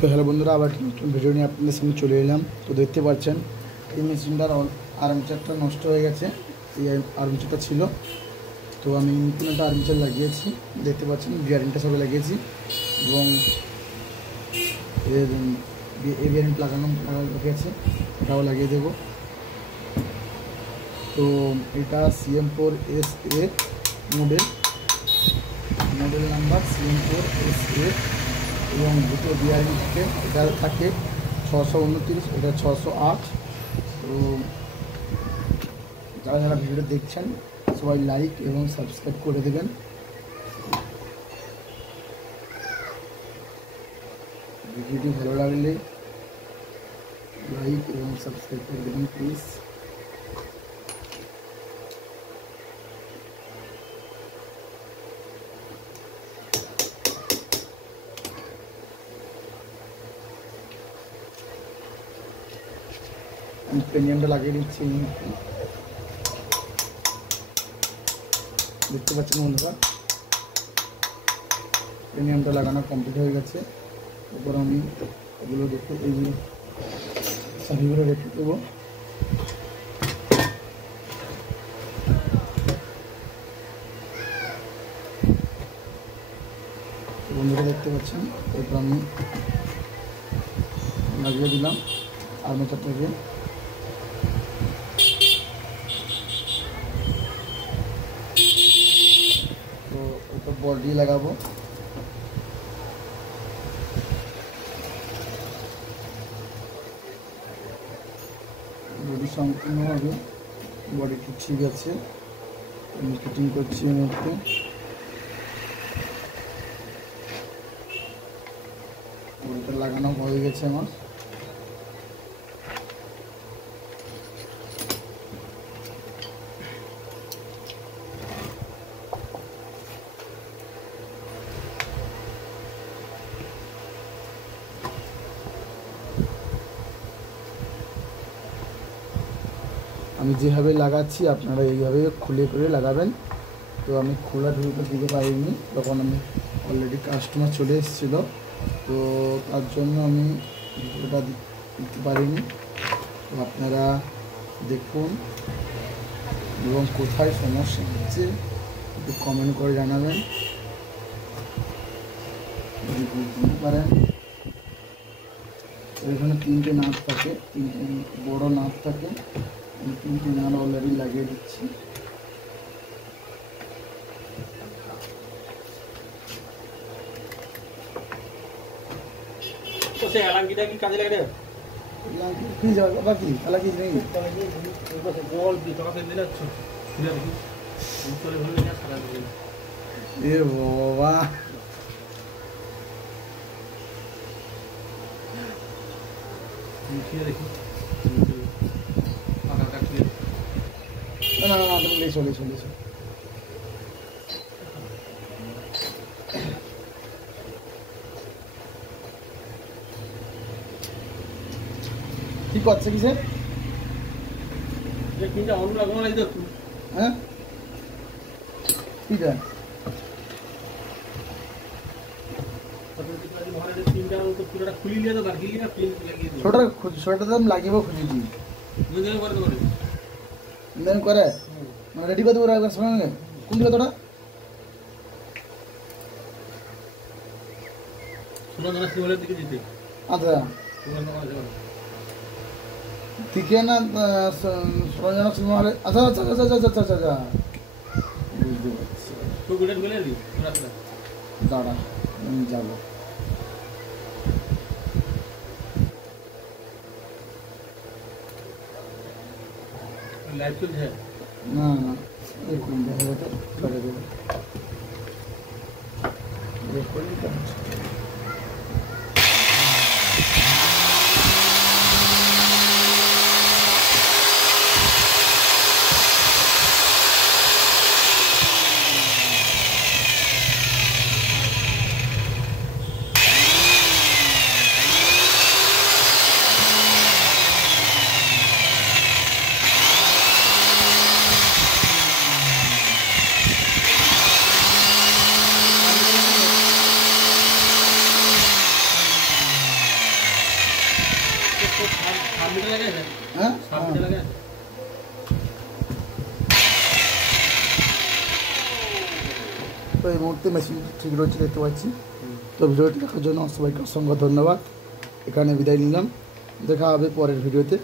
তো হ্যালো বন্ধুরা, আবার নতুন ভিডিও নিয়ে আপনাদের সামনে চলে এলাম। তো দেখতে পাচ্ছেন এই মেশিনটার আর্মচারটা নষ্ট হয়ে গেছে। এই আর্মচারটা ছিল, তো আমি নতুন একটা আর্মচার লাগিয়েছি। দেখতে পাচ্ছেন বিয়ারিংটা সবে লাগিয়েছি এবং এর বিয়ারিং লাগানো আছে, এটাও লাগিয়ে দেব। তো এটা CM4SA মডেল নাম্বার CM4SA এবং দুটো বিয়ারিং থাকে। এটা থাকে 629, এটা 608। তো যারা যারা ভিডিওটা দেখছেন সবাই লাইক এবং সাবস্ক্রাইব করে দেবেন। ভিডিওটি ভালো লাগলে লাইক এবং সাবস্ক্রাইব করে দেবেন প্লিজ। আমি প্রিমিয়ামটা লাগিয়ে দিচ্ছি। দেখতে পাচ্ছেন বন্ধুরা, প্রিমিয়ামটা লাগানো কমপ্লিট হয়ে গেছে। এরপর আমি এগুলো দেখে এইগুলো সারিগুলো রেখে দেবো। বন্ধুরা দেখতে পাচ্ছেন, এরপর আমি লাগিয়ে দিলাম আর্মেচারটাকে। তো এরপর বডি লাগাবো। বডি সম্পূর্ণভাবে বডিটি ঠিক আছে, আমি ফিটিং করছি এর মধ্যে। বডিটা লাগানো হয়ে গেছে আমার। আমি যেভাবে লাগাচ্ছি আপনারা এইভাবে খুলে করে লাগাবেন। তো আমি খোলা ভিডিওটা দিতে পারিনি, তখন আমি অলরেডি কাস্টমার চলে এসেছিলো, তো তার জন্য আমি ভিডিওটা দিতে পারিনি। তো আপনারা দেখুন এবং কোথায় সমস্যা হচ্ছে একটু কমেন্ট করে জানাবেন যদি বুঝতে পারেন। এখানে 3টে নাট থাকে, 3টে বড় নাট থাকে। আমি 3টে নাট অলরেডি লাগিয়ে দিচ্ছি। কাজে লাগে কি যাবে বাবা, কি তাহলে কি নেই বল দিয়ে তোমাকে দিলে চলে ভুলে না সারা দিন। এ বাবা, মিশিয়ে দেখি না না না, তুমি চলে কি করছে কিসে? তিনটা অন্য লাগানো লাগবে তো। হ্যাঁ ঠিক আছে, সোয়েটার আমি লাগিয়ে খুঁজে দিই করে মানে রেডি করে দেবো একবার সঙ্গে। কোন দিকে তোরা আচ্ছা দিকে না সরঞ্জানা সিনেমা হলে। আচ্ছা আচ্ছা আচ্ছা আচ্ছা আচ্ছা আচ্ছা আচ্ছা বুঝতে পারছি। দাঁড়া আমি যাবো। লাইভ চলছে না না, দেখুন দেখা যাবে করে দেবো। সাবমিটার লাগে আছে হ্যাঁ সাবমিটার লাগে আছে তো এই মুহূর্তে মেশিন ঠিক রয়েছে দেখতে পাচ্ছি। তো ভিডিওটি দেখার জন্য সবাইকে অসংখ্য ধন্যবাদ। এখানে বিদায় নিলাম, দেখা হবে পরের ভিডিওতে।